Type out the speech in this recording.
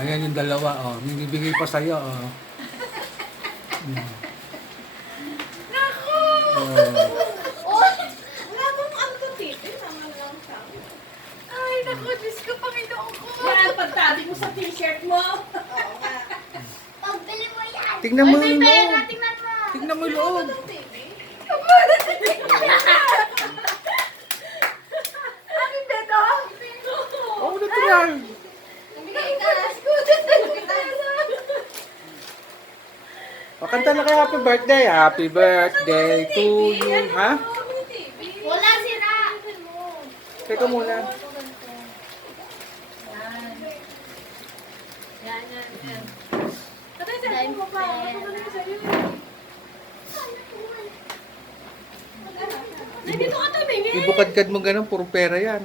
Yan yung dalawa. Oh. May bibigay pa sa'yo. Oh. Naku! Oh. Oh, wala bang ang tutitin? Naman lang siya. Ay, naku, Diyos ko, Panginoon ko. Yan, pagtabi mo sa t-shirt mo. Oo nga. Pagbili mo yan. Tingnan mo Ay, yung may pera, loob. tingnan mo. Tingnan mo yung loob. Ano dito? Oh, natural. Bigay ka. Pakanta na kayo happy birthday. Happy birthday to you. Ha? Wala sira. Teka muna. Yan. Patay sa mo pa. Nandito ka tumingin. Ibukadkad mo ganun, puro pera yan.